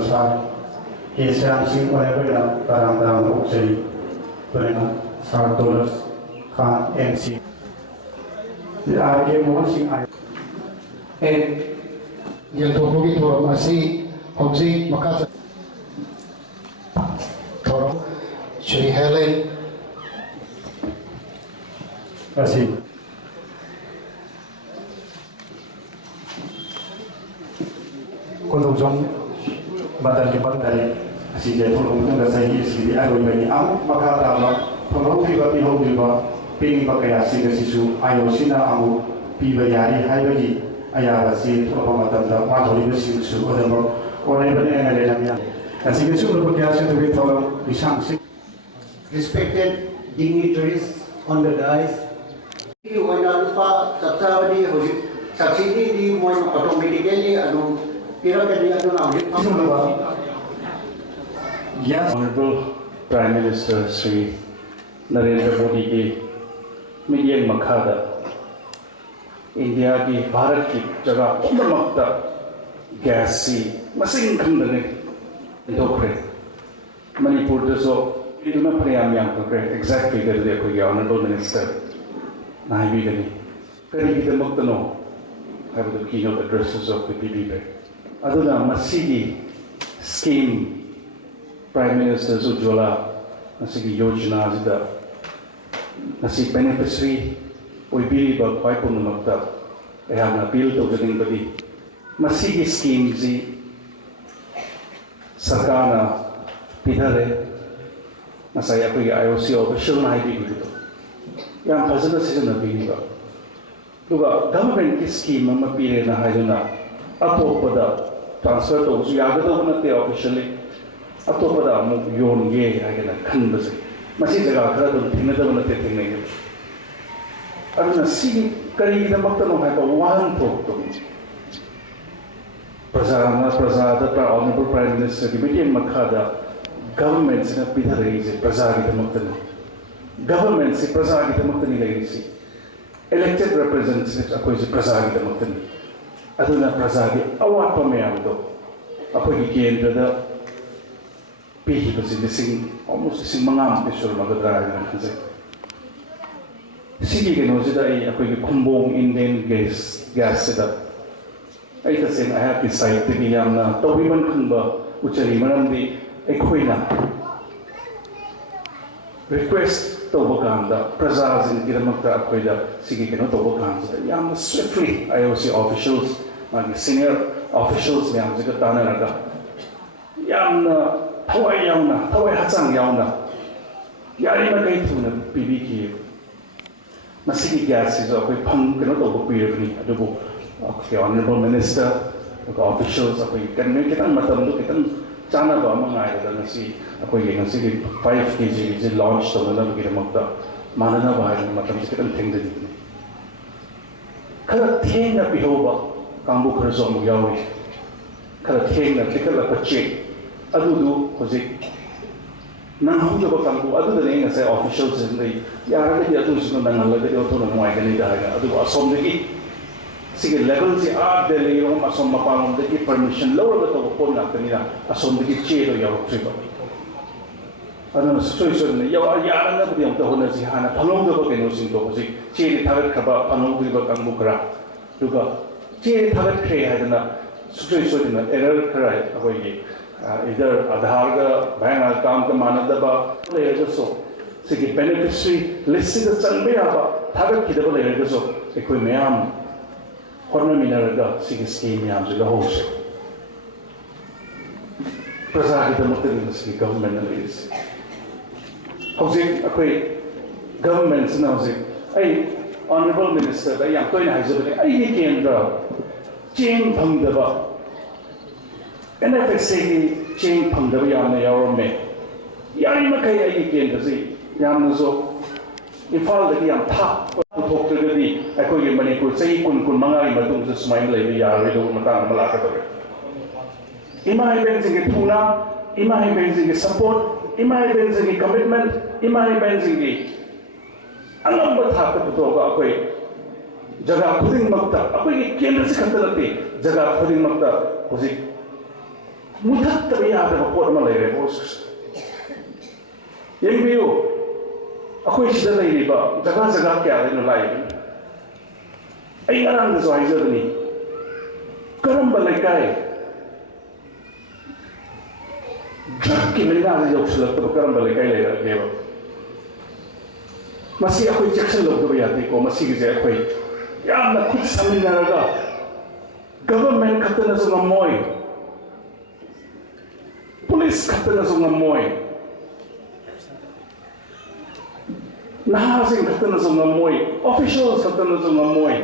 Sar, Islam Singh whenever Param Uksari, Purina, Sar Dollars, Khan MC. The RK Mohan Singh and Yantopogi for Masi, Hogzi, Makasa, Toro, Shri Helen, Asi. Konujong Badan Kepan dari si Jepun untuk dasar isi di air ini am maka dalam pengaruh tiba pilih pakai asing sisu ayo sina amu piba yari hai bagi ayah si pematan dan waktu ini sisu ada orang yang ada dalam yang asing sisu berbagai asing tu kita tolong disangsi. Respected dignitaries on the dais, you want to pa Sattavadi succeeded the one automatically anu Yes, Honorable Prime Minister Sri Narendra Modi की median मखादा India की भारत की जगह पुनर्मक्ता gas C मसिंग खंडने इंदोखरे Manipur दसो इतना प्रयाम याम करे exact figure देखो ये Honorable Minister नाई भी गनी करी की दमक्तनो have the keynote addresses of the PBB. Aduna masigi scheme Prime Minister Ujjwala masigi yojana jida nasi beneficiary oibiri ba pai punamakta ayana appeal to gading badi masigi scheme ji sarkarna pidhare masaya koi IOC official na hi bi to yam phajana sijana bi ba duga government ki scheme ma pire na hajuna atopada transfer to su yaga to na te officially atopada mu yon ye hagena khan base masi jaga khara to thina da na te thina ye aduna si kari da makta no ha ko wan to prasada honorable prime minister ki meeting makhada government se na pidhare je prasada ki makta government se prasada ki makta ni lai si elected representatives akoi se prasada ki makta ni aduna prasadi awat pameyam do akoi ki kendra da pihi basi lising almost lising mangam pisur magadra na kanse sigi ke no jida ai akoi ki khumbong Indian gas seda ai ta sen I have decided to be yamna tawiman khungba uchari manamdi akoi na request toba kanda prasazin kiramakta akoi da sigi ke no toba kanda yamna swiftly IOC officials senior officials yang juga tanah naga yang thawai yauna thawai hachang yauna yari ma kai thuna PBK masigi gas is akoi phang keno to bopirni adubu okay honorable minister officials akoi kan me kitang matam do kitang chana ba ma ngai da nasi akoi ngasi 5 kg is launch to na gi makta manana ba matam kitang thing de kala thenga bihoba Kambu Kerzom Yawi, Karateng and Tikala Pache, Adudu, Hozik. Now, who about Kambu, other than say officials in the Yara, the others no longer the Otto and Wagon, Adu Asomdi. See levels are the Leon Asomapam, the permission lower the top of Pona, Asomdi chair or your trigger. I don't know, situation, Yara, the Honors, Hana, Palong the Bokanos in Dozi, Chair, Tarakaba, Palong the Bokambukra, Duga. Che thagat kre hadana situation na error krai hoyi either Aadhaar ga bank account ka manadaba layer so sigi beneficiary list ga chanbe aba thagat kidaba layer so ekoi mayam horna minaraga sigi scheme yam je lohos prasad da mutin sigi government na lis housing akoi government na housing ai honorable minister da yang toina haizabani ai ni kendra chain phangdaba NFSA ki chain phangdaba yamna yawarme yari makai ai kendra si yamna so ifal da yam tha thoktragadi akoi ge manipur sei kun mangai matung se smile lai yari do matang malaka tabe imai benzing ge thuna imai benzing ge support imai benzing ge commitment imai benzing ge alam bathak to ga akoi jaga khuding makta akoi kendra se khanta lagte jaga khuding makta hoji ꯃꯨꯊꯠꯇꯕ ꯌꯥꯗꯕ ꯄꯣꯠ ꯑꯃ ꯂꯩꯔꯦ ꯕꯣꯁ ꯌꯦꯡꯕꯤꯌꯨ ꯑꯩꯈꯣꯏ ꯁꯤꯗ ꯂꯩꯔꯤꯕ ꯖꯒꯥ ꯖꯒꯥ ꯀꯌꯥꯗꯩꯅꯣ ꯂꯥꯛꯏꯕꯅꯤ ꯑꯩ ꯉꯔꯥꯡꯗꯁꯨ ꯍꯥꯏꯖꯕꯅꯤ ꯀꯔꯝꯕ ꯂꯩꯀꯥꯏ ꯗ꯭ꯔꯒꯀꯤ ꯂꯥꯏꯅꯥꯁꯦ ꯌꯧꯁꯤꯜꯂꯛꯇꯕ ꯀꯔꯝꯕ ꯂꯩꯀꯥꯏ ꯂꯩꯔꯛꯒꯦꯕ ꯃꯁꯤ ꯑꯩꯈꯣꯏ ꯆꯦꯛꯁꯤꯜꯍꯧꯗꯕ ꯌꯥꯗꯦꯀꯣ ꯃꯁꯤꯒꯤꯁꯦ ꯑꯩꯈꯣꯏ ꯌꯥꯝꯅ ꯈꯨꯠ ꯁꯝꯃꯤꯟꯅꯔꯒ ꯒꯚꯔꯟꯃꯦꯟꯠ ꯈꯛꯇꯅꯁꯨ ꯉꯝꯃꯣꯏ पुलिस खत्तनसु ngमोय नहासिंग खत्तनसु ngमोय ऑफिशियल्स खत्तनसु ngमोय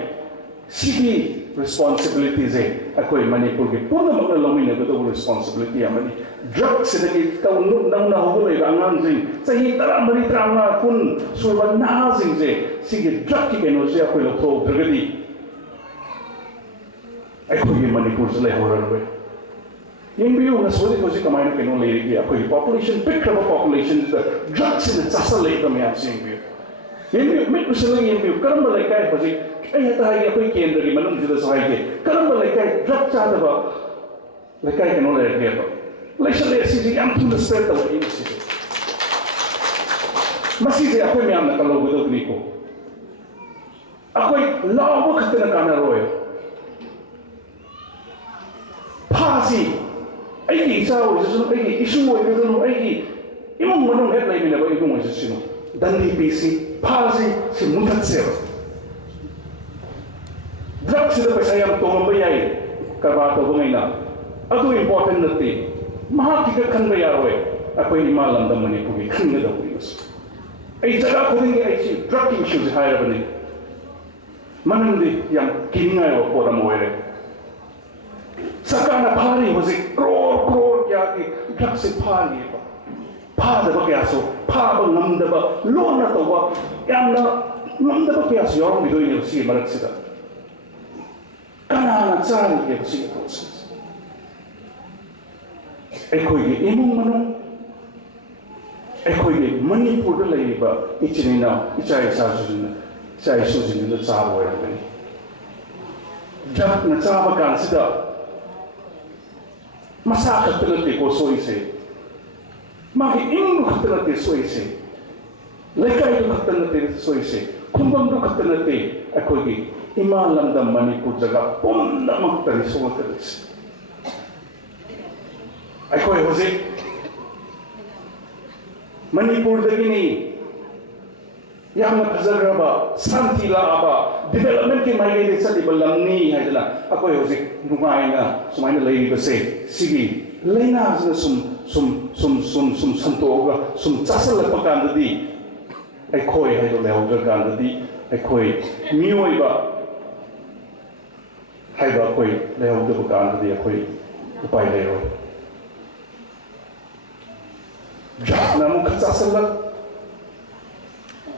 सिगी responsibilities है अकोई मणिपुर के पूर्ण मगन लमिने गदो responsibility अमनी ड्रग सिदगी तउनु नंगना होबले अंगांजिंग सही तरा मरी त्रांगा कुन सुबा नहासिंग जे सिगी ड्रग की केनो से अकोई लथो द्रगदी अकोई मणिपुर से ले होरवे यंबियो न सोदे कोसी कमाइन केनो लेरी अकोई population big population drugs in the sasa ले तमे आप सिंबियो यंबियो मिट उसे यंबियो करम लेकाय बजी ऐ हता है अकोई केंद्र की मनुन जुदा सहाय के करम लेकाय ड्रग चादबा लेकाय केनो ले देबा लेशले सिजी याम तुम स्प्रेड द इन सिजी मसी जे अकोई म्याम न कलो गदो निको अकोई लाव खतना काना रोय फासी अगी इचाओ जसु अगी इशु ओइगजनु अगी इमं मनु हेक लाइमिना बा इगुम जसिनो दंदी पीसी फासी सि मुथत्से ड्रग से पैसा याम तोंगम याई करबा तो बंगैना अदु इंपोर्टेंट नति महा की खनबा यारोय अकोई इमा लंदम मणिपुर की खनग दबुइस ऐ जगह खुदिंगे ऐ ड्रग की इशू हायरबनी मनंदी याम किनिंगाय व पोरम ओइरे सरकार भारी होजे क्रोर क्या की ड्रग से भारी फादब क्या सो फाब ngमदब लोना तोबा यामना ngमदब क्या सो याम बिदोइने सी मरक सिदा कनाना चारी के सी प्रोसेस एकोई इमुंग मनु एकोई मणिपुर द लेबा इचिनेना इचाई साजुन चाई सुजिन द चाब ओरगनी ड्रग न चाब कान सिदा मसा खतनते को सोइसे मागी इंग खतनते सोइसे लेकाई दु खतनते सोइसे खुंबम दु खतनते अकोगी इमा लंदम मणिपुर जगह पुन्नमक तरि सोतरिस अकोई होजे मणिपुर दगिनी यामना फजरबा शांति लाबा डेवलपमेंट के माइले दे चलिबा लमनी हाइदना अकोई होजे नुगाइना सुमाइना लेइबसे सिगी लेना सुम संतोगा सुम चासल पकांददी अकोई हाइदो लेहौदर कांददी अकोई मियोइबा हाइबा अकोई लेहौदर कांददी अकोई उपाय लेरो जाना मुख चासल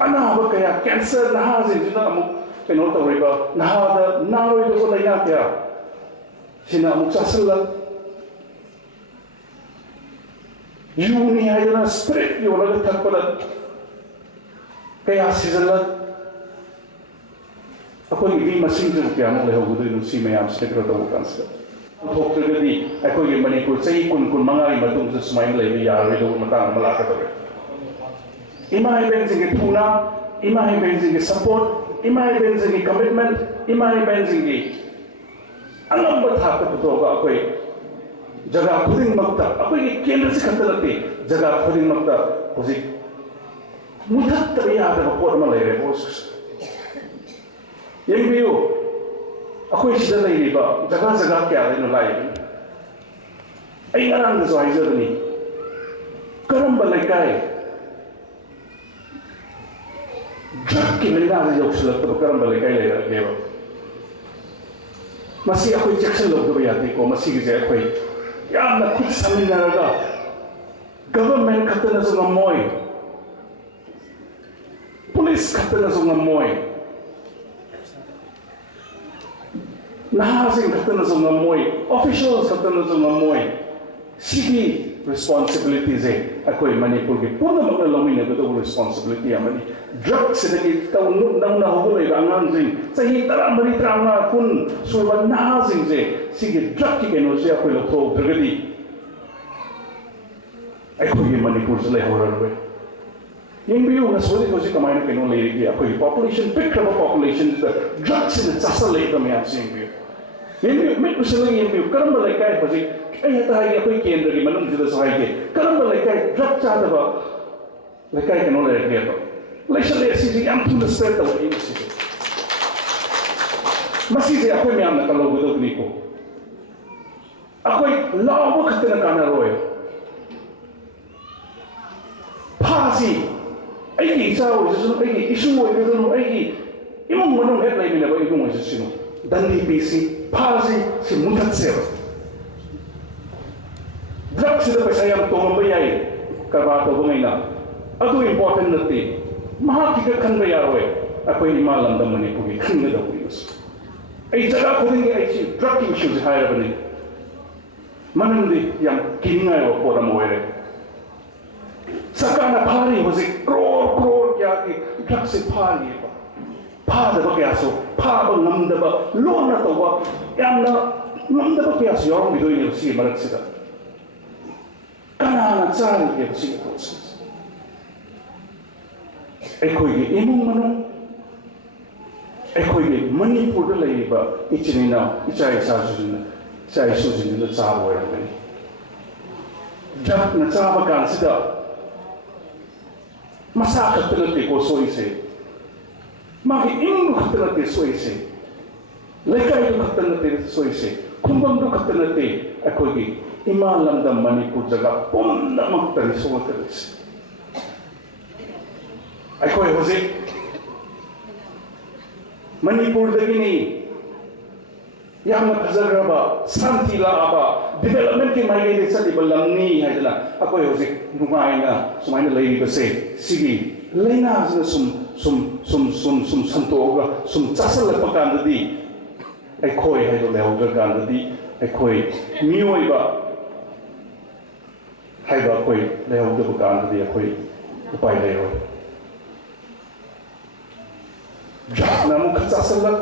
अनाब कया कैंसर नहा जिना अमुक कनो तौरिबा नहादा नारोइदो लैना क्या सिना अमुक चासल यूनी हाइदना स्प्रिट योलग थकपद कया सीजन अकोई भी मसिंग जो क्या नो लेहोगुदो नुसी मयाम स्टेकर तो कांस थोक्तगदी अकोई मणिपुर सही कुन मंगाई मतुंग सुमाइन लेबे यारोइदो मतांग मलाकदो इमा बेंजिंग थुना इमा बेंजिंग सपोर्ट इमा बेंजिंग कमिटमेंट इमा बेंजिंग अनंब थाक पुतोगा अकोई जगह खुदिंग मक्ता अकोई केंद्र से खतलते जगह खुदिंग मक्ता होजी मुथत यादब पोट म लेरे बोस यंबियो अकोई सिदा लेरिबा जगह जगह क्या लेनो लाइबनी ऐ ngरंग जो हाइजबनी करम लेकाय ड्रग की लाइना यौसलक्तब करम लेकाय लेरगेबा मसी अकोई चेक्सलौदब यादेको मसीगिसे अकोई यामना खुद समिनरगा गवर्नमेंट खतनसु ngमोय पुलिस खतनसु ngमोय नहासिंग खतनसु ngमोय ऑफिशियल्स खतनसु ngमोय सिगी responsibilities है अकोई मणिपुर के पूर्ण मगन लमिने गदो responsibility अमनी ड्रग सिदगी तउनु नंगना होबले अंगांजिंग सही तरा मरी त्रांगा कुन सुबा नहासिंग जे सिगी ड्रग की केनो से अकोई लथो द्रगदी ꯑꯩꯈꯣꯏꯒꯤ ꯃꯅꯤꯄꯨꯔꯁꯨ ꯂꯩꯍꯧꯔꯔꯣꯏ ꯌꯦꯡꯕꯤꯌꯨ ꯉꯁꯣꯏꯗꯤ ꯍꯧꯖꯤꯛ ꯀꯃꯥꯏꯅ ꯀꯩꯅꯣ ꯂꯩꯔꯤꯒꯦ ꯑꯩꯈꯣꯏꯒꯤ ꯄꯣꯄꯨꯂꯦꯁꯟ ꯄꯤꯛꯈ꯭ꯔꯕ ꯄꯣꯄꯨꯂꯦꯁꯟꯁꯤꯗ ꯗ꯭ꯔꯒꯁꯤꯅ ꯆꯥꯁꯤꯜꯂꯛꯏꯕ ꯃꯌꯥꯝꯁꯤ ꯌꯦꯡꯕꯤꯌꯨ ꯌꯦꯡꯕꯤꯌꯨ ꯃꯤꯠ ꯎꯁꯤꯜꯂꯒ ꯌꯦꯡꯕꯤꯌꯨ ꯀꯔꯝꯕ ꯂꯩꯀꯥꯏ ꯍꯧꯖꯤꯛ ꯑꯩ ꯍꯦꯛꯇ ꯍꯥꯏꯒꯦ ꯑꯩꯈꯣꯏ ꯀꯦꯟꯗ꯭ꯔꯒꯤ ꯃꯅꯨꯡꯁꯤꯗꯁꯨ ꯍꯥꯏꯒꯦ ꯀꯔꯝꯕ ꯂꯩꯀꯥꯏ ꯗ꯭ꯔꯒ ꯆꯥꯗꯕ ꯂꯩꯀꯥꯏ ꯀꯩꯅꯣ ꯂꯩꯔꯒꯦꯕ ꯂꯩꯁꯜꯂꯦ ꯑꯁꯤꯁꯦ ꯌꯥꯝ ꯊꯨꯅ ꯁ꯭ꯄ꯭ꯔꯦꯗ ꯇꯧꯔꯛꯏ ꯃꯁꯤꯁꯦ ꯃꯁꯤꯁꯦ ꯑꯩꯈꯣꯏ ꯃꯌꯥꯝꯅ ꯀꯜꯍꯧꯒꯗꯕꯅꯤꯀꯣ ꯑꯩꯈꯣꯏ ꯂꯥꯎꯕ ꯈꯛꯇꯅ ꯀꯥꯟꯅꯔꯣꯏ ꯐꯥꯁꯤ ꯑꯩꯒꯤ ꯏꯆꯥ ꯑꯣꯏꯖꯁꯅꯨ ꯑꯩꯒꯤ ꯏꯁꯨ ꯑꯣꯏꯖꯁꯅꯨ ꯑꯩꯒꯤ ꯏꯃꯨꯡ ꯃꯅꯨꯡ ꯍꯦꯛ ꯂꯩꯃꯤꯟꯅꯕ ꯏꯃꯨꯡ ꯑꯣꯏꯖꯁꯅꯨ ꯗꯟꯗꯤ ꯄꯤꯁꯤ ꯐꯥꯁꯤ ꯁꯤ ꯃꯨꯊꯠꯁꯦꯕ ꯗ꯭ꯔꯒꯁꯤꯗ ꯄꯩꯁꯥ ꯌꯥꯝ ꯇꯣꯡꯉꯝꯕ ꯌꯥꯏ ꯀꯔꯕꯥꯔ ꯇꯧꯕꯉꯩꯅ ꯑꯗꯨ ꯏꯝꯄꯣꯔꯇꯦꯟ ꯅꯠꯇꯦ ꯃꯍꯥꯛꯀꯤꯒ ꯈꯟꯕ ꯌꯥꯔꯣꯏ ꯑꯩꯈꯣꯏ ꯏꯃꯥ ꯂꯝꯗꯝ ꯃꯅꯤꯄꯨꯔꯒꯤ ꯈꯟꯒꯗꯧꯕꯅꯤ ꯃꯁꯤ ꯑꯩ ꯖꯒꯥ ꯈꯨꯗꯤꯡꯒꯤ ꯑꯩꯁꯤ ꯗ꯭ꯔꯒꯀꯤ ꯏꯁꯨꯁꯦ ꯍꯥꯏꯔꯕꯅꯤ ꯃꯅꯨꯡꯗꯤ ꯌꯥꯝ ꯀꯤꯅꯤꯡꯉꯥꯏ ꯑꯣꯏꯕ ꯄꯣꯠ ꯑꯃ ꯑꯣꯏꯔꯦ ꯁꯔꯀꯥꯔꯅ ꯐꯥꯔꯤ ꯍꯧꯖꯤꯛ ꯀ꯭ꯔꯣꯔ ꯀꯌꯥꯒꯤ ꯗ꯭ꯔꯒꯁꯦ ꯐꯥꯔꯤꯑꯕ ꯐꯥꯗꯕ ꯀꯌꯥꯁꯨ ꯐꯥꯕ ꯉꯝꯗꯕ ꯂꯣꯟꯅ ꯇꯧꯕ ꯌꯥꯝꯅ ꯉꯝꯗꯕ ꯀꯌꯥꯁꯨ ꯌꯥꯎꯔꯝꯈꯤꯗꯣꯏꯅꯦꯕ ꯁꯤꯒꯤ ꯃꯔꯛꯁꯤꯗ ꯀꯅꯥꯅ ꯆꯥꯔꯤꯒꯦꯕ ꯁꯤꯒꯤ ꯄꯣꯠꯁꯤꯡꯁꯦ ꯑꯩꯈꯣꯏꯒꯤ ꯏꯃꯨꯡ ꯃꯅꯨꯡ ꯑꯩꯈꯣꯏꯒꯤ ꯃꯅꯤꯄꯨꯔꯗ ꯂꯩꯔꯤꯕ ꯏꯆꯤꯟ ꯏꯅꯥꯎ ꯏꯆꯥ ꯏꯁꯨꯁꯤꯡꯗꯨꯅ ꯆꯥꯕ ꯑꯣꯏꯔꯝꯒꯅꯤ ꯗ꯭ꯔꯒꯅ ꯆꯥꯕ ꯀꯥꯟꯁꯤꯗ ꯃꯁꯥ ꯈꯛꯇ ꯅꯠꯇꯦꯀꯣ ꯁꯣꯏꯁꯦ ꯃꯥꯒꯤ ꯏꯃꯨꯡꯗꯨ ꯈꯛꯇ ꯅꯠꯇꯦ ꯁꯣꯏꯁꯦ ꯂꯩꯀꯥꯏꯗꯨ ꯈꯛꯇ ꯅꯠꯇꯦ ꯁꯣꯏꯁꯦ ꯈꯨꯡꯒꯪꯗꯨ ꯈꯛꯇ ꯅꯠꯇꯦ ꯑꯩꯈꯣꯏꯒꯤ ꯏꯃꯥ ꯂꯝꯗꯝ ꯃꯅꯤꯄꯨꯔ ꯖꯒꯥ ꯄꯨꯝꯅꯃꯛꯇꯅꯤ ꯁꯣꯛꯂꯛꯀꯗꯣꯏꯁꯦ ꯑꯩꯈꯣꯏ ꯍꯧꯖꯤꯛ ꯃꯅꯤꯄꯨꯔꯗꯒꯤꯅꯤ ꯌꯥꯝꯅ ꯐꯖꯈ꯭ꯔꯕ ꯁꯥꯟꯇꯤ ꯂꯥꯛꯑꯕ ꯗꯤꯕꯦꯂꯞꯃꯦꯟꯠꯀꯤ ꯃꯥꯏꯀꯩꯗ ꯆꯠꯂꯤꯕ ꯂꯝꯅꯤ ꯍꯥꯏꯗꯅ ꯑꯩꯈꯣꯏ ꯍꯧꯖꯤꯛ ꯅꯨꯡꯉꯥꯏꯅ ꯁꯨꯃꯥꯏꯅ ꯂꯩꯔꯤꯕꯁꯦ ꯁꯤꯒꯤ ꯂꯥꯏꯅꯥꯁꯤꯅ ꯁꯨꯝ ꯁꯟꯇꯣꯛꯑꯒ ꯁꯨꯝ ꯆꯥꯁꯤꯜꯂꯛꯄ ꯀꯥꯟꯗꯗꯤ ꯑꯩꯈꯣꯏ ꯍꯥꯏꯗꯣ ꯂꯩꯍꯧꯗ꯭ꯔꯀꯥꯟꯗꯗꯤ ꯑꯩꯈꯣꯏ ꯃꯤꯑꯣꯏꯕ ꯍꯥꯏꯕ ꯑꯩꯈꯣই ꯂꯩꯍꯧꯗꯕ ꯀꯥꯟꯗꯗꯤ ꯑꯩꯈꯣই ꯎꯄꯥꯏ ꯂꯩꯔꯣꯏ ꯗ꯭ꯔꯒꯅ ꯑꯃꯨꯛ ꯆꯥꯁꯤꯜꯂꯛ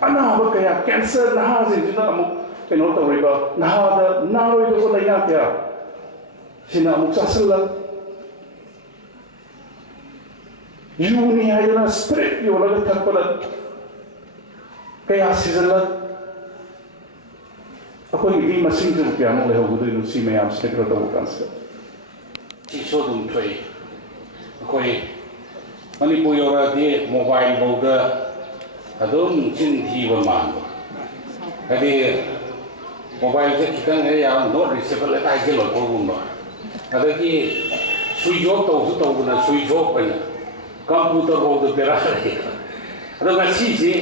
ꯑꯅꯥꯕ ꯀꯌꯥ ꯀꯦꯟꯁꯔ ꯅꯍꯥꯁꯤꯡꯁꯤꯅ ꯑꯃꯨꯛ ꯀꯩꯅꯣ ꯇꯧꯔꯤꯕ ꯅꯍꯥꯗ ꯅꯥꯔꯣꯏꯗꯕ ꯂꯩꯅꯥ ꯀꯌꯥ ꯁꯤꯅ ꯑꯃꯨꯛ ꯆꯥꯁꯤꯜꯂꯛ ꯌꯨꯅꯤ ꯍꯥꯏꯗꯅ ꯁ꯭ꯄꯤꯔꯤꯠ ꯌꯣꯜꯂꯒ ꯊꯛꯄꯗ ꯀꯌꯥ ꯁꯤꯖꯤꯜꯂꯛ ꯑꯩꯈꯣꯏꯒꯤ ꯃꯁꯤꯡꯁꯤꯕꯨ ꯀꯌꯥꯃꯨꯛ ꯂꯩꯍꯧꯒꯗꯣꯏꯅꯣ ꯁꯤ ꯃꯌꯥꯝꯁꯤꯗ ꯀꯩꯅꯣ ꯇꯧꯕ ꯀꯥꯟꯁꯤꯗ ꯁꯤꯁꯨ ꯑꯗꯨꯝ ꯊꯣꯛꯏ ꯑꯩꯈꯣꯏ ꯃꯅꯤꯄꯨꯔ ꯌꯧꯔꯛꯑꯗꯤ ꯃꯣꯕꯥꯏꯜ ꯐꯥꯎꯗ ꯑꯗꯨꯝ ꯆꯤꯟ ꯊꯤꯕ ꯃꯥꯟꯕ ꯍꯥꯏꯗꯤ ꯃꯣꯕꯥꯏꯜꯁꯦ ꯈꯤꯇꯪ ꯌꯥꯝ ꯅꯣꯠ ꯔꯤꯆꯦꯕꯜ ꯍꯦꯛꯇ ꯍꯥꯏꯖꯤꯜꯂꯛꯄꯒꯨꯝꯕ ꯑꯗꯒꯤ ꯁ꯭ꯋꯤꯆ ꯑꯣꯐ ꯇꯧꯁꯨ ꯇꯧꯗꯅ ꯁ꯭ꯋꯤꯆ ꯑꯣꯐ ꯑꯣꯏꯅ ꯀꯝꯄ꯭ꯌꯨꯇꯔ ꯐꯥꯎꯗ ꯕꯦꯔꯥ ꯂꯩ ꯑꯗꯣ ꯉꯁꯤꯁꯤ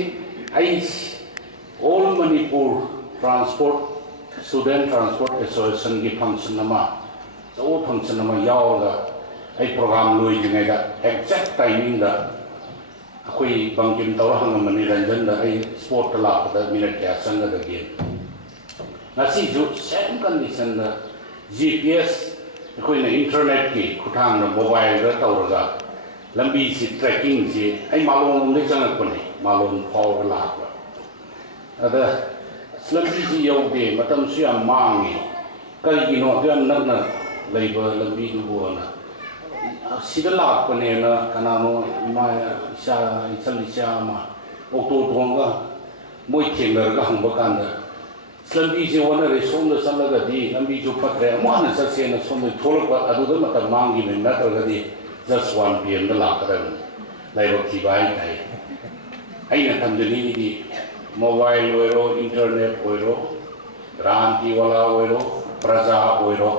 ꯑꯩ all Manipur transport student transport ꯑꯦꯁꯣꯁꯤꯌꯦꯁꯟꯒꯤ ꯐꯪꯁꯟ ꯑꯃ ꯑꯆꯧꯕ ꯐꯪꯁꯟ ꯑꯃ ꯌꯥꯎꯔꯒ ꯑꯩ ꯄ꯭ꯔꯣꯒ꯭ꯔꯥꯝ ꯂꯣꯏꯗ꯭ꯔꯤꯉꯩꯗ ꯑꯦꯛꯖꯦꯛ ꯇꯥꯏꯃꯤꯡꯗ ꯑꯩꯈꯣꯏ ꯕꯪꯀꯤꯝ ꯇꯧꯔ ꯍꯪꯉꯝꯕꯅꯤ ꯔꯟꯖꯟꯗ ꯑꯩ ꯁ꯭ꯄꯣꯔꯠꯇ ꯂꯥꯛꯄꯗ ꯃꯤꯅꯠ ꯀꯌꯥ ꯆꯪꯒꯗꯒꯦ ꯉꯁꯤꯁꯨ ꯁꯦꯝ ꯀꯟꯗꯤꯁꯟꯗ GPS ꯑꯩꯈꯣꯏꯅ ꯏꯟꯇꯔꯅꯦꯠꯀꯤ ꯈꯨꯠꯊꯥꯡꯗ ꯃꯣꯕꯥꯏꯜꯗ ꯇꯧꯔꯒ ꯂꯝꯕꯤꯁꯤ ꯇ꯭ꯔꯦꯛꯀꯤꯡꯁꯤ ꯑꯩ ꯃꯥꯂꯣꯝꯗꯩ ꯆꯪꯉꯛꯄꯅꯤ ꯃꯥꯂꯣꯝ ꯐꯥꯎꯔꯒ ꯂꯥꯛꯄ ꯑꯗ ꯂꯝꯕꯤꯁꯤ ꯌꯧꯗꯦ ꯃꯇꯝꯁꯨ ꯌꯥꯝ ꯃꯥꯡꯉꯤ ꯀꯔꯤꯒꯤꯅꯣ ꯑꯗꯨ ꯌꯥꯝ ꯅꯛꯅ ꯂꯩꯕ ꯂꯝꯕꯤꯗꯨꯕꯨꯅ ꯁꯤꯗ ꯂꯥꯛꯄꯅꯦꯅ ꯀꯅꯥꯅꯣ ꯏꯃꯥ ꯏꯆꯜ ꯏꯆꯥ ꯑꯃ ꯑꯣꯇꯣ ꯇꯣꯡꯉꯒ ꯃꯣꯏ ꯊꯦꯡꯅꯔꯒ ꯍꯪꯕ ꯀꯥꯟꯗ ꯂꯝꯕꯤꯁꯦ ꯍꯣꯠꯅꯔꯦ ꯁꯣꯝꯗ ꯆꯠꯂꯒꯗꯤ ꯂꯝꯕꯤꯁꯨ ꯐꯠꯇ꯭ꯔꯦ ꯑꯃꯨꯛ ꯍꯟꯅ ꯆꯠꯁꯦꯅ ꯁꯣꯝꯗ ꯊꯣꯛꯂꯛꯄ ꯑꯗꯨꯗ ꯃꯇꯝ ꯃꯥꯡꯈꯤꯕꯅꯤ ꯅꯠꯇ꯭ꯔꯒꯗꯤ ꯖꯁ 1 PM ꯂꯥꯛꯀꯗꯕꯅꯤ ꯂꯥꯏꯕꯛ ꯊꯤꯕ ꯍꯥꯏꯇꯥꯔꯦ ꯑꯩꯅ ꯊꯝꯖꯅꯤꯡꯉꯤꯗꯤ ꯃꯣꯕꯥꯏꯜ ꯑꯣꯏꯔꯣ ꯏꯟꯇꯔꯅꯦꯠ ꯑꯣꯏꯔꯣ ꯔꯥꯟꯇꯤꯋꯥꯂꯥ ꯑꯣꯏꯔꯣ ꯄ꯭ꯔꯖꯥ ꯑꯣꯏꯔꯣ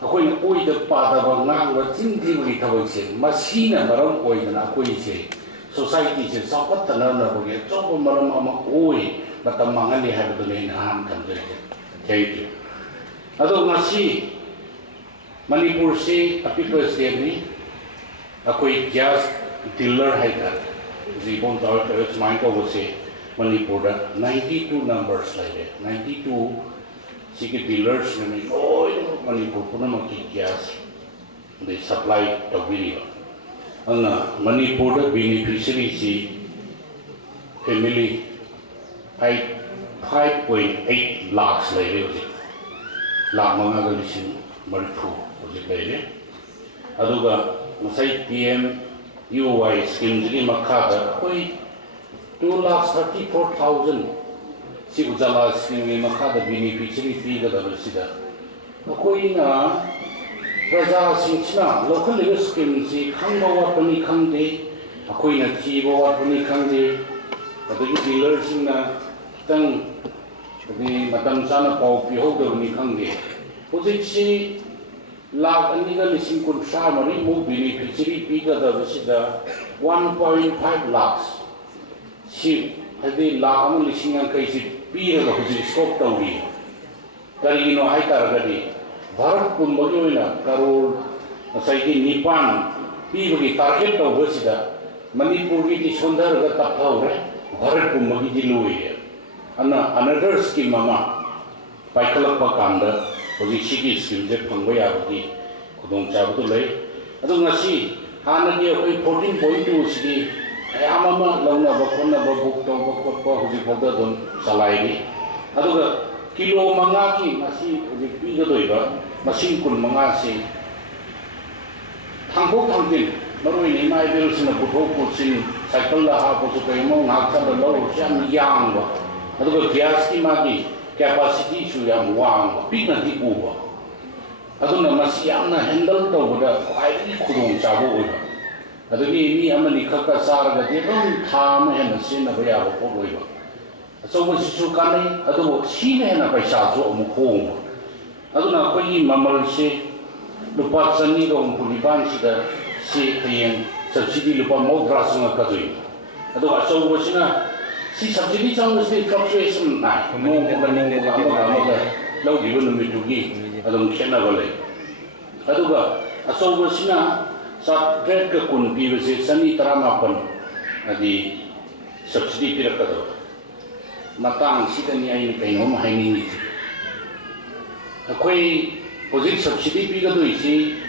ꯑꯩꯈꯣꯏꯅ ꯑꯣꯏꯗ ꯄꯥꯗꯕ ꯉꯥꯡꯕ ꯆꯤꯟ ꯊꯤꯕꯒꯤ ꯊꯕꯛꯁꯦ ꯃꯁꯤꯅ ꯃꯔꯝ ꯑꯣꯏꯗꯅ ꯑꯩꯈꯣꯏꯁꯦ ꯁꯣꯁꯥꯏꯇꯤꯁꯦ ꯆꯥꯎꯈꯠꯇꯅꯕꯒꯤ ꯑꯆꯧꯕ ꯃꯔꯝ ꯑꯃ ꯑꯣꯏ ꯃꯇꯝ ꯃꯥꯡꯍꯜꯂꯤ ꯍꯥꯏꯕꯗꯨꯅꯤ ꯑꯩꯅ ꯑꯍꯥꯟꯕ ꯊꯝꯖꯔꯤꯁꯦ ꯊꯦꯡꯛ ꯌꯨ ꯑꯗꯣ ꯉꯁꯤ ꯃꯅꯤꯄꯨꯔꯁꯤ ꯑꯄꯤꯛꯄ ꯁ꯭ꯇꯦꯠꯅꯤ ꯑꯩꯈꯣꯏ ꯒ꯭ꯌꯥꯁ ꯗꯤꯂꯔ ꯍꯥꯏꯇꯥꯔꯦ ꯍꯧꯖꯤꯛ ꯏꯕꯣꯝ ꯇꯧꯔ ꯁꯨꯃꯥꯏꯅ ꯇꯧꯕꯁꯦ ꯃꯅꯤꯄꯨꯔꯗ 92 ꯅꯝꯕꯔꯁ ꯂꯩꯔꯦ 92 ꯁꯤꯒꯤ ꯗꯤꯂꯔꯁꯤꯅ ꯂꯣꯏꯅꯃꯛ ꯃꯅꯤꯄꯨꯔ ꯄꯨꯝꯅꯃꯛꯀꯤ ꯒ꯭ꯌꯥꯁ ꯑꯗꯩ ꯁꯄ꯭ꯂꯥꯏ ꯇꯧꯕꯤꯔꯤꯕ ꯑꯗꯨꯅ ꯃꯅꯤꯄꯨꯔꯗ ꯕꯤꯅꯤꯐꯤꯁꯔꯤꯁꯤ ꯐꯦꯃꯤꯂꯤ 5.8 ꯂꯥꯈ ꯂꯩꯔꯦ ꯍꯧꯖꯤꯛ ꯂꯥꯈ 5,000,000 ꯃꯔꯤꯐꯨ ꯍꯧꯖꯤꯛ ꯂꯩꯔꯦ ꯑꯗꯨꯒ ꯉꯁꯥꯏ PMUY ꯁ꯭ꯀꯤꯝꯁꯤꯒꯤ ꯃꯈꯥꯗ ꯑꯩꯈꯣꯏ 2,34,000 ꯁꯤ ꯎꯖꯥꯂꯥ ꯁ꯭ꯀꯤꯝꯒꯤ ꯃꯈꯥꯗ ꯕꯦꯅꯤꯐꯤꯁꯔꯤ ꯄꯤꯒꯗꯕꯁꯤꯗ ꯑꯩꯈꯣꯏꯅ ꯄ꯭ꯔꯖꯥꯁꯤꯡꯁꯤꯅ ꯂꯧꯈꯠꯂꯤꯕ ꯁ꯭ꯀꯤꯝꯁꯤ ꯈꯪꯕ ꯋꯥꯠꯄꯅꯤ ꯈꯪꯗꯦ ꯑꯩꯈꯣꯏꯅ ꯊꯤꯕ ꯋꯥꯠꯄꯅꯤ ꯈꯪꯗꯦ ꯑꯗꯒꯤ ꯗꯤꯂꯔꯁꯤꯡꯅ ꯈꯤꯇꯪ ꯃꯇꯝ ꯆꯥꯅ ꯄꯥꯎ ꯄꯤꯍꯧꯗꯕꯅꯤ ꯈꯪꯗꯦ ꯍꯧꯖꯤꯛꯁꯤ 2,53,000 ꯕꯦꯅꯤꯐꯤꯁꯔꯤ ꯄꯤꯒꯗꯕꯁꯤꯗ 1.5 lakh ꯁꯤ ꯍꯥꯏꯗꯤ 1,50,000 ꯄꯤꯔꯒ ꯍꯧꯖꯤꯛ ꯁ꯭ꯇꯣꯞ ꯇꯧꯔꯤ ꯀꯔꯤꯒꯤꯅꯣ ꯍꯥꯏꯇꯥꯔꯒꯗꯤ ꯚꯥꯔꯠ ꯄꯨꯝꯕꯒꯤ ꯑꯣꯏꯅ ꯀꯔꯣꯔ ꯉꯁꯥꯏꯒꯤ 9 ꯄꯤꯕꯒꯤ ꯇꯥꯔꯒꯦꯠ ꯇꯧꯕꯁꯤꯗ ꯃꯅꯤꯄꯨꯔꯒꯤꯗꯤ ꯁꯣꯟꯊꯔꯒ ꯇꯞꯊꯍꯧꯔꯦ ꯚꯥꯔꯠ ꯄꯨꯝꯕꯒꯤꯗꯤ ꯂꯣꯏꯔꯦ ꯑꯅꯗꯔ ꯁ꯭ꯀꯤꯝ ꯑꯃ ꯄꯥꯏꯈꯠꯂꯛꯄ ꯀꯥꯟꯗ ꯍꯧꯖꯤꯛ ꯁꯤꯒꯤ ꯁ꯭ꯀꯤꯝꯁꯦ ꯐꯪꯕ ꯌꯥꯕꯒꯤ ꯈꯨꯗꯣꯡꯆꯥꯕꯗꯨ ꯂꯩ ꯑꯗꯨ ꯉꯁꯤ ꯍꯥꯟꯅꯒꯤ ꯑꯩꯈꯣই 14.2 ꯁꯤꯗꯤ ꯃꯌꯥꯝ ꯑꯃ ꯂꯧꯅꯕ ꯈꯣꯠꯅꯕ ꯕꯨꯛ ꯇꯧꯕ ꯈꯣꯠꯄ ꯍꯧꯖꯤꯛꯐꯥꯎꯗ ꯑꯗꯨꯝ ꯆꯂꯥꯏꯔꯤ ꯑꯗꯨꯒ ꯀꯤꯂꯣ 5ꯒꯤ ꯉꯁꯤ ꯍꯧꯖꯤꯛ ꯄꯤꯒꯗꯣꯏꯕ ꯃꯁꯤꯡ 15ꯁꯤ ꯊꯥꯡꯗꯣꯛ ꯊꯥꯡꯖꯤꯟ ꯃꯔꯨꯑꯣꯏꯅ ꯏꯃꯥ ꯏꯕꯦꯜꯁꯤꯡꯅ ꯄꯨꯊꯣꯛ ꯄꯨꯁꯤꯟ ꯁꯥꯏꯀꯜꯗ ꯍꯥꯞꯄꯁꯨ ꯀꯔꯤꯒꯨꯝꯕ ꯉꯥꯏꯍꯥꯛ ꯆꯠꯂ ꯂꯧꯔꯁꯨ ꯌꯥꯝ ꯌꯥꯡꯕ ꯑꯗꯨꯒ ꯒ꯭ꯌꯥꯁꯀꯤ ꯃꯥꯒꯤ ꯀꯦꯄꯥꯁꯤꯇꯤꯁꯨ ꯌꯥꯝ ꯋꯥꯡꯕ ꯄꯤꯛꯅꯗꯤ ꯎꯕ ꯑꯗꯨꯅ ꯃꯁꯤ ꯌꯥꯝꯅ ꯍꯦꯟꯗꯜ ꯇꯧꯕꯗ ꯈ꯭ꯋꯥꯏꯗꯒꯤ ꯈꯨꯗꯣꯡꯆꯥꯕ ꯑꯣꯏꯕ ꯑꯗꯒꯤ ꯃꯤ ꯑꯃꯅꯤ ꯈꯛꯀ ꯆꯥꯔꯒꯗꯤ ꯑꯗꯨꯝ ꯊꯥ ꯑꯃ ꯍꯦꯟꯅ ꯁꯤꯖꯤꯟꯅꯕ ꯌꯥꯕ ꯄꯣꯠ ꯑꯣꯏꯕ ꯑꯆꯧꯕꯁꯤꯁꯨ ꯀꯥꯟꯅꯩ ꯑꯗꯨꯕꯨ ꯁꯤꯅ ꯍꯦꯟꯅ ꯄꯩꯁꯥꯁꯨ ꯑꯃꯨꯛ ꯍꯣꯡꯕ ꯑꯗꯨꯅ ꯑꯩꯈꯣꯏꯒꯤ ꯃꯃꯜꯁꯤ ꯂꯨꯄꯥ 2,9 ꯁꯤ ꯍꯌꯦꯡ ꯁꯕꯁꯤꯗꯤ ꯂꯨꯄꯥ 90 ꯆꯪꯉꯛꯀꯗꯣꯏꯅꯤ ꯑꯗꯨꯒ ꯑꯆꯧꯕꯁꯤꯅ ꯁꯤ ꯁꯕꯁꯤꯗꯤ ꯆꯪꯕꯁꯤꯗꯤ ꯐ꯭ꯂꯛꯆꯨꯌꯦꯁꯟ ꯅꯥꯏ ꯅꯣꯡꯃꯒ ꯑꯃꯒ ꯂꯧꯈꯤꯕ ꯅꯨꯃꯤꯠꯇꯨꯒꯤ ꯑꯗꯨꯝ ꯈꯦꯠꯅꯕ ꯂꯩ ꯑꯗꯨꯒ ꯑꯆꯧꯕꯁꯤꯅ 810 ꯄꯤꯕꯁꯦ 117 ꯍꯥꯏꯗꯤ ꯁꯕꯁꯤꯗꯤ ꯄꯤꯔꯛꯀꯗꯕ ꯃꯇꯥꯡꯁꯤꯗꯅꯤ ꯑꯩꯅ ꯀꯩꯅꯣꯝ ꯍꯥꯏꯅꯤꯡꯉꯤꯁꯦ ꯑꯩꯈꯣꯏ ꯍꯧꯖꯤꯛ ꯁꯕꯁꯤꯗꯤ ꯄꯤꯒꯗꯣꯏꯁꯤ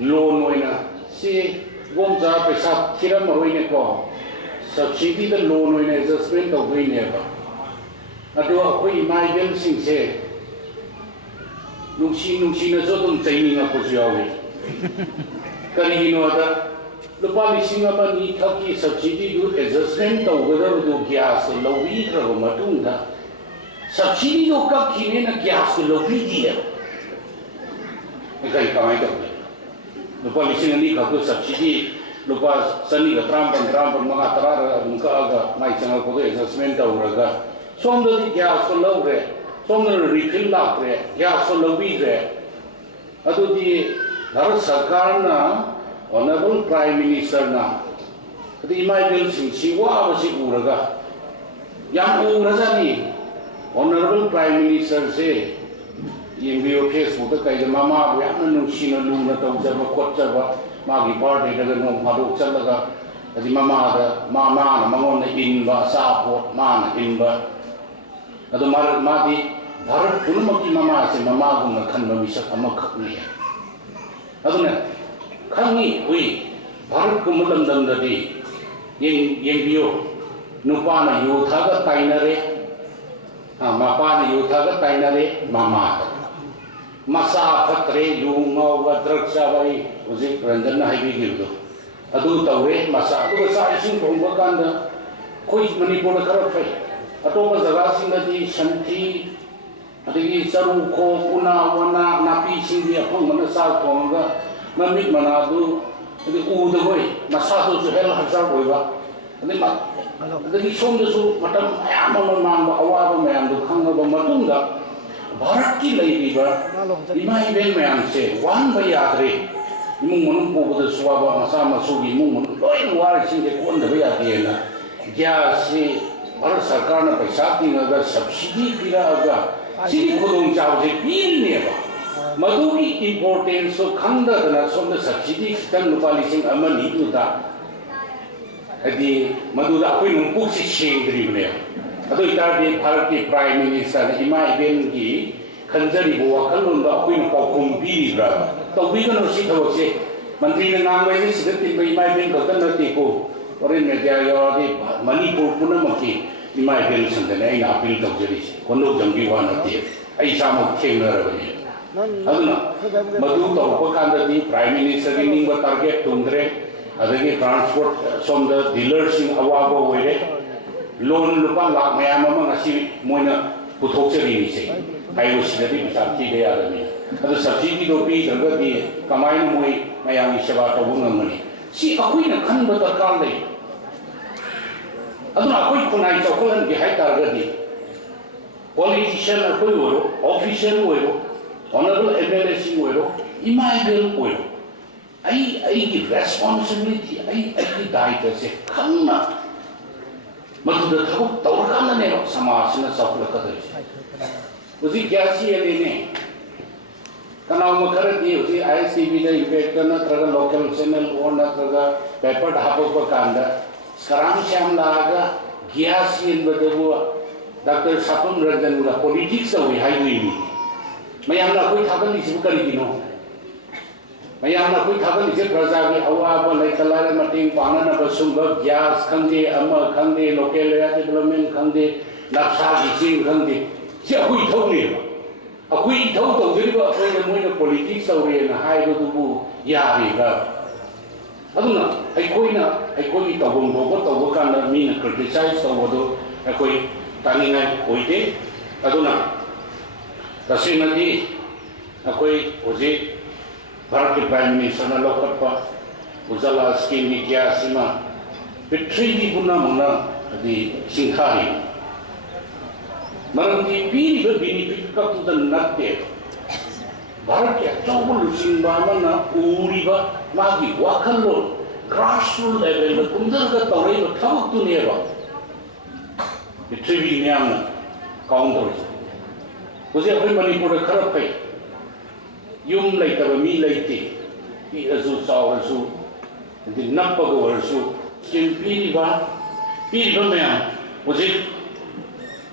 ꯂꯣꯟ ꯑꯣꯏꯅ ꯁꯤ ꯒꯣꯝꯆꯥ ꯄꯩꯁꯥ ꯊꯤꯔꯝꯃꯔꯣꯏꯅꯦꯀꯣ ꯁꯕꯁꯤꯗꯤꯗ ꯂꯣꯟ ꯑꯣꯏꯅ ꯑꯦꯗꯖꯁꯃꯦꯟ ꯇꯧꯗꯣꯏꯅꯦꯕ ꯑꯗꯣ ꯑꯩꯈꯣꯏ ꯏꯃꯥ ꯏꯕꯦꯜꯁꯤꯡꯁꯦ ꯅꯨꯡꯁꯤꯅꯁꯨ ꯑꯗꯨꯝ ꯆꯩꯅꯤꯡꯉꯛꯄꯁꯨ ꯌꯥꯎꯏ ꯀꯔꯤꯒꯤꯅꯣꯗ ꯂꯨꯄꯥ 1,000-2,000 ꯈꯛꯀꯤ ꯁꯕꯁꯤꯗꯤꯗꯨ ꯑꯦꯗꯖꯁꯃꯦꯟ ꯇꯧꯒꯗꯕꯗꯨ ꯒ꯭ꯌꯥꯁꯇ ꯂꯧꯕꯤꯈ꯭ꯔꯕ ꯃꯇꯨꯡꯗ ꯁꯕꯁꯤꯗꯤꯗꯨ ꯀꯛꯈꯤꯅꯦꯅ ꯒ꯭ꯌꯥꯁꯇ ꯂꯧꯕꯤꯗꯦꯕ ꯀꯃꯥꯏꯅ ꯇꯧꯒꯦ ꯂꯨꯄꯥ 2,000 ꯈꯛꯇ ꯁꯕꯁꯤꯗꯤ ꯂꯨꯄꯥ 1,900 ꯑꯗꯨꯝ ꯀꯛꯑꯒ ꯃꯥꯏ ꯆꯪꯉꯛꯄꯗꯣ ꯑꯦꯗꯖꯁꯃꯦꯟ ꯇꯧꯔꯒ ꯁꯣꯝꯗꯗꯤ ꯒ꯭ꯌꯥꯁꯇꯣ ꯂꯧꯈ꯭ꯔꯦ ꯁꯣꯝꯗꯅ ꯔꯤꯐꯤꯜ ꯂꯥꯛꯇ꯭ꯔꯦ ꯒ꯭ꯌꯥꯁꯇꯣ ꯂꯧꯕꯤꯗ꯭ꯔꯦ ꯑꯗꯨꯗꯤ ꯚꯥꯔꯠ ꯁꯔꯀꯥꯔꯅ ꯑꯣꯅꯔꯦꯕꯜ ꯄ꯭ꯔꯥꯏꯝ ꯃꯤꯅꯤꯁꯇꯔꯅ ꯑꯗꯩ ꯏꯃꯥ ꯏꯕꯦꯜꯁꯤꯡꯁꯤ ꯋꯥꯕꯁꯤ ꯎꯔꯒ ꯌꯥꯝ ꯎꯔꯖꯥꯠꯅꯤ ꯑꯣꯅꯔꯦꯕꯜ ꯄ꯭ꯔꯥꯏꯝ ꯃꯤꯅꯤꯁꯇꯔꯁꯦ ꯌꯦꯡꯕꯤꯌꯣ ꯐꯦꯁꯕꯨꯛꯇ ꯀꯩꯗ ꯃꯃꯥꯕꯨ ꯌꯥꯝꯅ ꯅꯨꯡꯁꯤꯅ ꯂꯨꯅ ꯇꯧꯖꯕ ꯈꯣꯠꯆꯕ ꯃꯥꯒꯤ ꯕꯥꯔꯗꯦꯗꯒ ꯅꯣꯡ ꯐꯥꯗꯣꯛ ꯆꯠꯂꯒ ꯑꯗꯩ ꯃꯃꯥꯗ ꯃꯥꯅ ꯃꯉꯣꯟꯗ ꯏꯟꯕ ꯑꯆꯥꯄꯣꯠ ꯃꯥꯅ ꯏꯟꯕ ꯑꯗꯣ ꯃꯥꯗꯤ ꯚꯥꯔꯠ ꯄꯨꯝꯅꯃꯛꯀꯤ ꯃꯃꯥꯁꯦ ꯃꯃꯥꯒꯨꯝꯅ ꯈꯟꯕ ꯃꯤꯁꯛ ꯑꯃꯈꯛꯅꯤ ꯑꯗꯨꯅ ꯈꯪꯉꯤ ꯍꯨꯏ ꯚꯥꯔꯠꯀꯨꯝꯕ ꯂꯝꯗꯝꯗꯗꯤ ꯌꯦꯡꯕꯤꯌꯣ ꯅꯨꯄꯥꯅ ꯌꯨ ꯊꯛꯑꯒ ꯇꯥꯏꯅꯔꯦ ꯃꯄꯥꯅ ꯌꯨ ꯊꯛꯑꯒ ꯇꯥꯏꯅꯔꯦ ꯃꯃꯥꯗ ꯃꯆꯥ ꯐꯠꯇ꯭ꯔꯦ ꯌꯨ ꯉꯥꯎꯕ ꯗ꯭ꯔꯒ ꯆꯥꯕ ꯑꯩ ꯍꯧꯖꯤꯛ ꯔꯟꯖꯟꯅ ꯍꯥꯏꯕꯤꯈꯤꯕꯗꯣ ꯑꯗꯨ ꯇꯧꯔꯦ ꯃꯆꯥ ꯑꯗꯨꯒ ꯆꯥꯛ ꯏꯁꯤꯡ ꯊꯣꯡꯕ ꯀꯥꯟꯗ ꯑꯩꯈꯣꯏ ꯃꯅꯤꯄꯨꯔꯗ ꯈꯔ ꯐꯩ ꯑꯇꯣꯞꯄ ꯖꯒꯥꯁꯤꯡꯗꯗꯤ ꯁꯟꯊꯤ ꯑꯗꯒꯤ ꯆꯔꯨ ꯈꯣꯡ ꯎꯅꯥ ꯋꯥꯅꯥ ꯅꯥꯄꯤꯁꯤꯡꯒꯤ ꯑꯐꯪꯕꯅ ꯆꯥꯛ ꯊꯣꯡꯉꯒ ꯃꯃꯤꯠ ꯃꯅꯥꯗꯨ ꯎꯗꯕꯣꯏ ꯃꯁꯥꯗꯨꯁꯨ ꯍꯦꯜꯊ ꯍꯖꯥꯔꯗ ꯑꯣꯏꯕ ꯑꯗꯒꯤ ꯁꯣꯝꯗꯁꯨ ꯃꯇꯝ ꯃꯌꯥꯝ ꯑꯃ ꯃꯥꯡꯕ ꯑꯋꯥꯕ ꯃꯌꯥꯝꯗꯨ ꯈꯪꯉꯕ ꯃꯇꯨꯡꯗ ꯚꯥꯔꯠꯀꯤ ꯂꯩꯔꯤꯕ ꯏꯃꯥ ꯏꯕꯦꯜ ꯃꯌꯥꯝꯁꯦ ꯋꯥꯍꯟꯕ ꯌꯥꯗ꯭ꯔꯦ ꯏꯃꯨꯡ ꯃꯅꯨꯡ ꯄꯨꯕꯗꯁꯨ ꯋꯥꯕ ꯃꯆꯥ ꯃꯁꯨꯒꯤ ꯏꯃꯨꯡ ꯃꯅꯨꯡ ꯂꯣꯏꯅ ꯋꯥꯔꯤꯁꯤꯡꯁꯦ ꯀꯣꯟꯗꯕ ꯌꯥꯗꯦꯅ ꯒ꯭ꯌꯥꯁꯁꯤ ꯚꯥꯔꯠ ꯁꯔꯀꯥꯔꯅ ꯄꯩꯁꯥ ꯇꯤꯡꯉꯒ ꯁꯕꯁꯤꯗꯤ ꯄꯤꯔꯛꯑꯒ ꯁꯤꯒꯤ ꯈꯨꯗꯣꯡꯆꯥꯕꯁꯦ ꯄꯤꯔꯤꯅꯦꯕ ꯃꯗꯨꯒꯤ ꯏꯝꯄꯣꯔꯇꯦꯟꯁꯇꯣ ꯈꯪꯗꯗꯅ ꯁꯣꯝꯗ ꯁꯕꯁꯤꯗꯤ ꯈꯤꯇꯪ ꯂꯨꯄꯥ 1,000-2,000 ꯍꯥꯏꯗꯤ ꯃꯗꯨꯗ ꯑꯩꯈꯣꯏ ꯅꯣꯡꯄꯣꯛꯁꯤ ꯁꯦꯡꯗ꯭ꯔꯤꯕꯅꯦꯕ ꯑꯗꯨ ꯑꯣꯏꯇꯥꯔꯗꯤ ꯚꯥꯔꯠꯀꯤ ꯄ꯭ꯔꯥꯏꯝ ꯃꯤꯅꯤꯁꯇꯔꯅ ꯏꯃꯥ ꯏꯕꯦꯜꯒꯤ ꯈꯟꯖꯔꯤꯕ ꯋꯥꯈꯜꯂꯣꯟꯗꯣ ꯑꯩꯈꯣꯏꯅ ꯄꯥꯎꯈꯨꯝ ꯄꯤꯔꯤꯕ꯭ꯔꯥ ꯇꯧꯕꯤꯒꯅꯨ ꯁꯤ ꯊꯕꯛꯁꯦ ꯃꯟꯇ꯭ꯔꯤꯅ ꯉꯥꯡꯕ ꯍꯥꯏꯁꯦ ꯁꯤꯗ ꯇꯤꯟꯕ ꯏꯃꯥ ꯏꯕꯦꯜ ꯈꯛꯇ ꯅꯠꯇꯦꯀꯣ ꯐꯣꯔꯦꯟ ꯃꯦꯗꯤꯌꯥ ꯌꯥꯎꯔꯗꯤ ꯃꯅꯤꯄꯨꯔ ꯄꯨꯝꯅꯃꯛꯀꯤ ꯏꯃꯥ ꯏꯕꯦꯜꯁꯤꯡꯗꯅꯦ ꯑꯩꯅ ꯑꯄꯤꯜ ꯇꯧꯖꯔꯤꯁꯦ ꯀꯣꯟꯗꯣꯛꯖꯝꯒꯤ ꯋꯥ ꯅꯠꯇꯦ ꯑꯩ ꯏꯁꯥꯃꯛ ꯊꯦꯡꯅꯔꯕꯅꯤ aduna madu tawpa kandadi prime minister ni ningba target tungdre adagi transport somda dealers sing awaba oire loan lupa lakh mayam ama ngasi moina puthokchari ni se ayo sidadi bisarti de adami adu subsidy do pi dagadi kamai moi mayam ni seba tawu ngamani si akui na khanba darkar lei aduna akui kunai choklan gi hai targadi politician akui oro official oro honorable MLA sing oro imaibel oro ai gi responsibility ai gi daita se khanna madu da thau tawrakana ne samaj na sakla kadai usi gyasi ele ne kana makara di usi ICB da impact na traga local channel on na traga paper hapo ko kanda sekarang siam laga gyasi en badabu Dr. Sapum Ranjan ura politics awi highway ni mayam na koi thagal ni sibukari dino mayam na koi thagal ni se praja gi awa ba lai kalare mating pana na basung ba gyas khangde ama khangde local area development khangde naksa gi sing khangde si akui thau ni akui thau tau jiri ba akoi na moi na politics awi na hai do bu ya ri ga aduna aikoi tabung bo tabu kan mi na criticize tabu do aikoi taningai oite aduna tasinadi akoi oje Bharat Prime Minister na lokat pa Ujala scheme ni kya sima petri di puna muna di singhari maram di piri ba benefit ka tu dan natte Bharat ya chobul singba mana uri ba magi wakallo grassroots level da kundar ka tawai ba thawak tu ne ba petri nyam na counter usia koi manipur kharap pai yum lai taba mi lai te pi azu saw azu di nappa go azu skin piri ba maya usi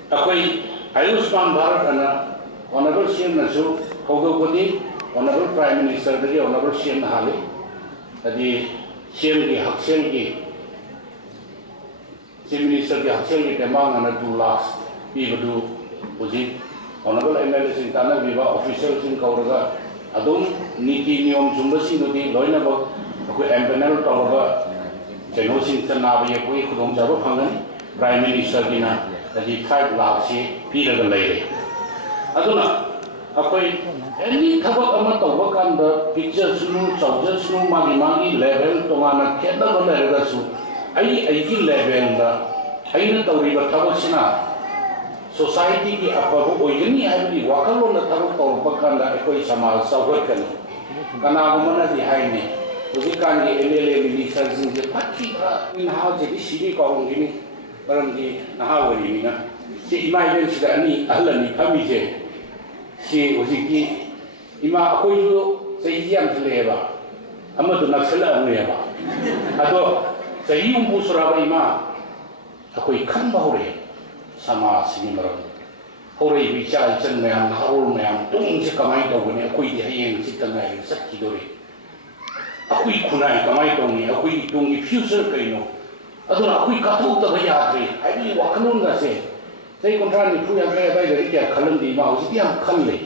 akoi Ayushman Bharat ana honorable CM nasu kogo kodi honorable prime minister dagi honorable CM hale adi CM ki haksel ki chief minister ki haksel ki temang ana 2 lakhs pi badu usi honorable MLA sing tana viva official sing kauraga adum niti niyom jumba sing nodi loina ba ko empanel tawga cheno sing tana ba ye koi khudong jaba phangan prime minister dina adi 5 lakh si pi daga lai aduna akoi any thabak ama tawba kan da picture sunu chawja sunu magi level tongana kheda ba lai su ai ki level da aina tawri ba thabak sina society ki apabu oigani habi wakalo na tharu tawba kan da ekoi samaj sawat kan kana gumana di haine uji kan gi MLA minister sing je patti in ha je di siri ko ngini baram di na ha wari ni na si imai ben sida ani ahlani phami je si uji ki ima akoi ju sei yam thleba amadu naksala ameba ado sei umbu suraba ima akoi khan ba hore sama sini maram hore bicara chen mayam harul mayam tung se kamai to ne akoi di hayeng sitangai sakki dore akoi kunai kamai to ni akoi tung ni future kaino aduna akoi katau ta ba ya tre ai ni wakalun ga se sei kontra ni pu yang kai bai dari kya khalam di ma usi diam khan le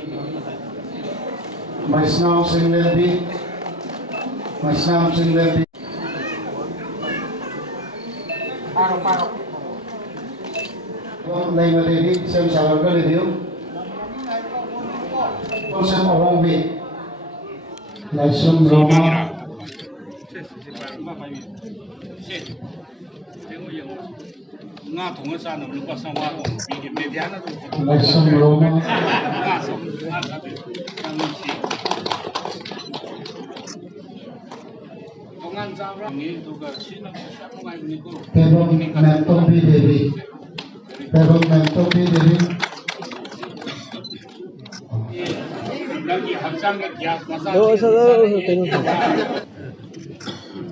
Maisnam Singlebi Lai Madevi Sam Savarga Lidium Sam Awangbi Laisum Roma nga thong sa na lupa sa wa ko bi me dia na to Laisum Roma nga so nga sa bi ang si tongan zabra ni to ga sina sa ko ngai ni ko Tebong Nantobi Devi lagi haksang ga gas masa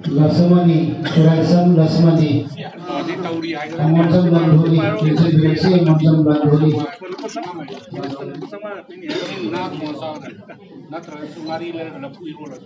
Lasmani Raisam Lasmani di tauri hai ga Amonsam Bandhuri Jisi Direksi Amonsam Bandhuri sama ini na mo sa na tra sumari le na pui ro la